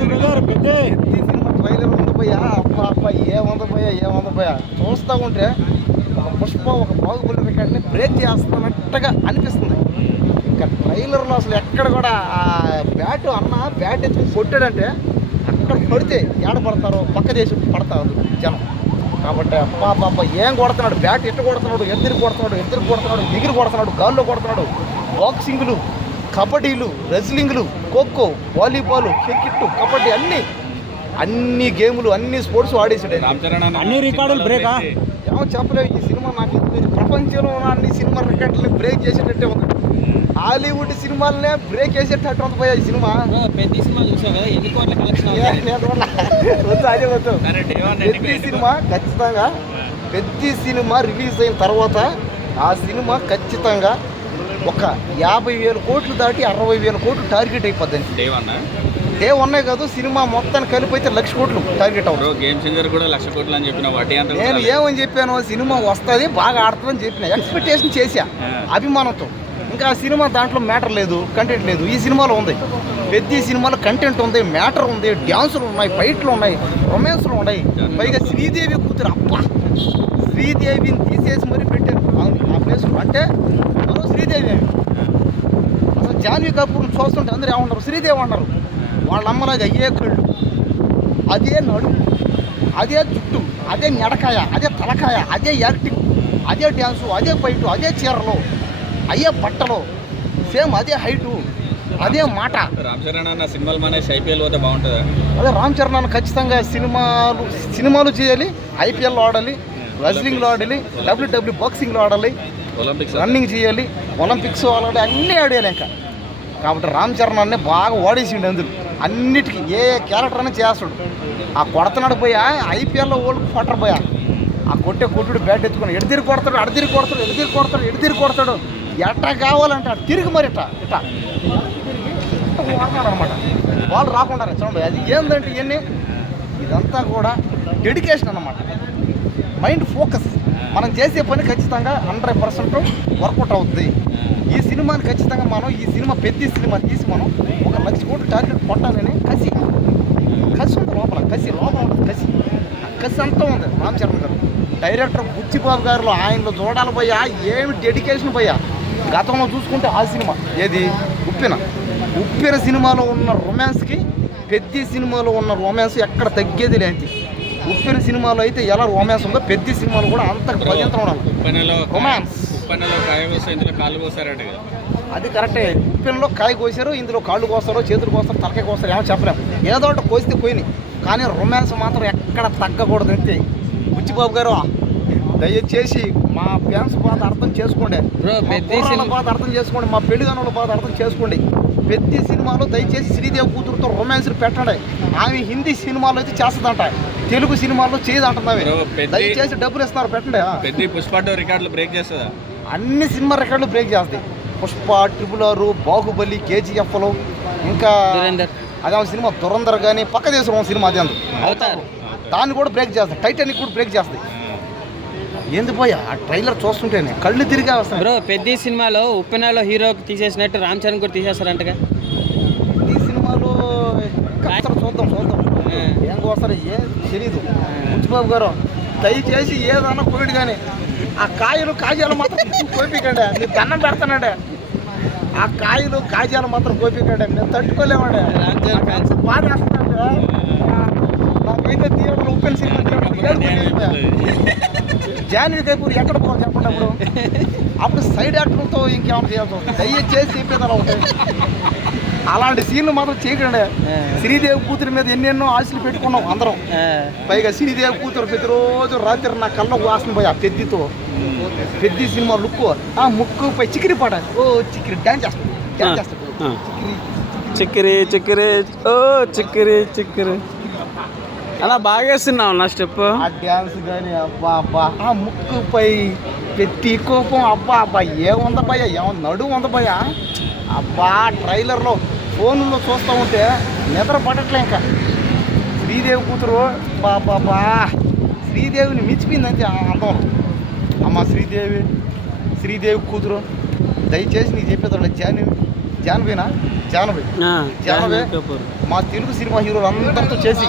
Cinema trailer ఉంది భయ్యా, అబ్బా అబ్బా ఏముంది భయ్యా చూస్తూ ఉంటే ఒక పుష్ప ఒక బాహుబలి రికార్డ్ని బ్రేక్ చేస్తున్నట్టుగా అనిపిస్తుంది. ఇంకా ట్రైలర్లో అసలు ఎక్కడ కూడా ఆ బ్యాట్ ఎత్తుకు కొట్టాడంటే అక్కడ పడితే ఏడ పడతారో పక్క దేశం పడతారు జనం. కాబట్టి అబ్బా ఏం కొడుతున్నాడు, బ్యాట్ ఎట్టు కొడుతున్నాడు, ఎదురు కొడుతున్నాడు, ఎగిరి కొడుతున్నాడు, గాల్లో కొడుతున్నాడు. బాక్సింగ్లు, కబడ్డీలు, రెజ్లింగ్లు, ఖోఖో, వాలీబాల్, క్రికెట్, కబడ్డీ అన్ని గేములు అన్ని స్పోర్ట్స్ ఆడేసాడు. అన్ని రికార్డులు బ్రేకా ఏమో చెప్పలేవు. ఈ సినిమా నాకు ప్రపంచంలో ఉన్న అన్ని సినిమా రికార్డులు బ్రేక్ చేసేటట్టే ఉంది. హాలీవుడ్ సినిమాలనే బ్రేక్ చేసేటట్టు ఉంది పోయా ఈ సినిమా. పెద్ద సినిమా చూసావు కదా, ఎన్ని కోట్ల కలెక్షన్ అదే వద్దు. పెద్ద సినిమా ఖచ్చితంగా, పెద్ద సినిమా రిలీజ్ అయిన తర్వాత ఆ సినిమా ఖచ్చితంగా ఒక 50,000 కోట్లు దాటి 60,000 కోట్లు టార్గెట్ అయిపోద్ది. డే వన్నే కాదు, సినిమా మొత్తాన్ని కలిపి అయితే 1,00,000 కోట్లు టార్గెట్ అవుతుంది. గేమ్ చేంజర్ కూడా 1,00,000 కోట్లు అని చెప్పిన నేను ఏమని చెప్పాను, సినిమా వస్తుంది బాగా ఆడుతుందని చెప్పిన, ఎక్స్పెక్టేషన్ చేశా అభిమానంతో. ఇంకా ఆ సినిమా దాంట్లో మ్యాటర్ లేదు, కంటెంట్ లేదు. ఈ సినిమాలో ఉంది, పెద్ద సినిమాలో కంటెంట్ ఉంది, మ్యాటర్ ఉంది, డ్యాన్సులు ఉన్నాయి, ఫైట్లు ఉన్నాయి, రొమాన్స్లు ఉన్నాయి. పైగా శ్రీదేవి కూతురు, అబ్బా శ్రీదేవిని తీసేసి మరీ పెట్టారు ఆ ప్లేస్లో. అంటే మరో శ్రీదేవి అసలు జాన్వీ కపూర్ని చూస్తుంటే అందరూ ఏమన్నారు, శ్రీదేవి అన్నారు. వాళ్ళ అమ్మలాగా అయ్యే కళ్ళు, అదే నడుము, అదే జుట్టు, అదే మెడకాయ, అదే తలకాయ, అదే యాక్టింగ్, అదే డ్యాన్సు, అదే ఫైటు, అదే చీరలు, అయ్యే బట్టలు, సేమ్ అదే హైటు, అదే మాట. రామ్ చరణ్ అన్న సినిమాలు మానేసి ఐపీఎల్ పోతే బాగుంటుందా? అదే రామ్ చరణ్ అన్న ఖచ్చితంగా సినిమాలు చేయాలి, ఐపీఎల్లో ఆడాలి, రెజ్లింగ్లో ఆడాలి, డబ్ల్యూడబ్ల్యూ బాక్సింగ్లో ఆడాలి, రన్నింగ్ చేయాలి, ఒలింపిక్స్ ఆడాలి, అన్నీ ఆడేయాలి ఇంకా. కాబట్టి రామ్ చరణ్ అన్నే బాగా ఓడేసిండు అందులో అన్నిటికీ. ఏ క్యారెక్టర్ అయినా చేస్తాడు. ఆ కొడతనాడు పోయా ఐపీఎల్లో ఓల్డ్ కొట్టరు పోయా, ఆ కొట్టుడు బ్యాట్ ఎత్తుకుని ఎడదిరి కొడతాడు, ఎడదిరి కొడతాడు, ఎట్టా కావాలంటే అటు తిరిగి మరి ఇట్టా అనమాట. వాళ్ళు రాకుండా చూడండి, అది ఏంటంటే ఇదంతా కూడా డెడికేషన్ అన్నమాట, మైండ్ ఫోకస్. మనం చేసే పని ఖచ్చితంగా 100% వర్కౌట్ అవుతుంది. ఈ సినిమాని ఖచ్చితంగా మనం ఈ సినిమా పెద్ద సినిమా తీసి మనం ఒక 1,00,000 కోట్లు టార్గెట్ కొట్టాలని కసి ఉంది లోపల, కసి అంతా ఉంది రామ్ చరణ్ గారు. డైరెక్టర్ బుచ్చిబాబు గారిలో ఆయనలో చూడాలి పోయా, ఏమి డెడికేషన్ పోయా. గతంలో చూసుకుంటే ఆ సినిమా ఏది ఉప్పిన సినిమాలో ఉన్న రొమాన్స్కి పెద్ద సినిమాలో ఉన్న రొమాన్స్ ఎక్కడ తగ్గేది లేదు. ఉప్పిన సినిమాలో అయితే ఎలా రొమాన్స్ ఉందో పెద్ద సినిమాలో కూడా అంత భయంతో ఉండాలి రొమాన్స్. అది కరెక్టే, ఉప్పినలో కాయ కోసారు, ఇందులో కాళ్ళు కోస్తారో చేతులు కోస్తారో తలకాయ కోస్తారో ఏమో చెప్పలేము, ఏదో ఒకటి కోస్తే పోయినాయి. కానీ రొమాన్స్ మాత్రం ఎక్కడ తగ్గకూడదు అంతే. బుచ్చిబాబు గారు దయచేసి మా ఫ్యాన్స్ బాధ అర్థం చేసుకోండి, బాధ అర్థం చేసుకోండి, మా పెళ్లిగానుల బాధ అర్థం చేసుకోండి. పెద్ద సినిమాలో దయచేసి శ్రీదేవి కూతురుతో రొమాన్స్లు పెట్టండి. ఆమె హిందీ సినిమాలో అయితే చేస్తుందంట, తెలుగు సినిమాల్లో చేయదంటున్నావి. దయచేసి డబ్బులు ఇస్తున్నారు, పెట్టండి. పుష్ప రికార్డులు బ్రేక్ చేస్తుందా? అన్ని సినిమా రికార్డులు బ్రేక్ చేస్తాయి. పుష్ప, RRR, బాహుబలి, KGFలు, ఇంకా అదే సినిమా దురంధర్ కానీ పక్క దేశంలో సినిమా అది అవుతారు, దాన్ని కూడా బ్రేక్ చేస్తాయి. టైటానిక్ కూడా బ్రేక్ చేస్తాయి. ఏంది పోయా ఆ ట్రైలర్ చూస్తుంటేనే కళ్ళు తిరిగి వస్తాయి. బ్రో పెద్ద సినిమాలో ఉప్పెనలో హీరోకి తీసేసినట్టు రామ్ చరణ్ కూడా తీసేస్తారంటగా. ఈ సినిమాలో చూద్దాం ఏం కోస్తారో ఏం తెలీదు. బుచ్చిబాబు గారు దయచేసి ఏదన్నా కోవిడ్ కానీ ఆ కాజాలు మాత్రం కోపికండి, మీరు దండం పెడతానండి. ఆ కాజాలు మాత్రం కోపికండి, మేము తట్టుకోలేమండి. బాధ వేస్తుందండి నాకైతే. థియేటర్లో ఉప్పెన సినిమా జాన్వీ కపూర్ ఎక్కడ పోవాలి చెప్పండి. అప్పుడు సైడ్ యాక్టర్లతో ఇంకేమైనా చేయాల్సి వస్తుంది. దయచేసి చెప్పేది అలా ఉంటాయి, అలాంటి సీన్లు మాత్రం చేయకండి. శ్రీదేవి కూతురు మీద ఎన్నెన్నో ఆశలు పెట్టుకున్నాం అందరం. పైగా శ్రీదేవి కూతురు ప్రతిరోజు రాత్రి నా కళ్ళకు వాసన పోయి ఆ పెద్ద సినిమా లుక్ ఆ ముక్కు పై చిక్కిరి పాట చిక్కిరి డ్యాన్స్ చేస్తాడు చిక్కిరి అలా బాగా వేస్తున్నావు నా స్టెప్. ఆ డ్యాన్స్ కానీ అబ్బా ఆ ముక్కు పై పెట్టి కోపం అబ్బా ఏముందా భయ్య, ఏమన్నా నడుము ఉందా భయ్య. అబ్బా ట్రైలర్లో ఫోన్లో చూస్తూ ఉంటే నిద్ర పడట్లే. ఇంకా శ్రీదేవి కూతురు బాబా శ్రీదేవిని మించిపోయింది అంతే అందం. అమ్మ శ్రీదేవి కూతురు దయచేసి నీకు చెప్పేదాన్ని జాన్వీ ఆ, జాహ్నవి కపూర్. మా తెలుగు సినిమా హీరోలు అందరితో చేసి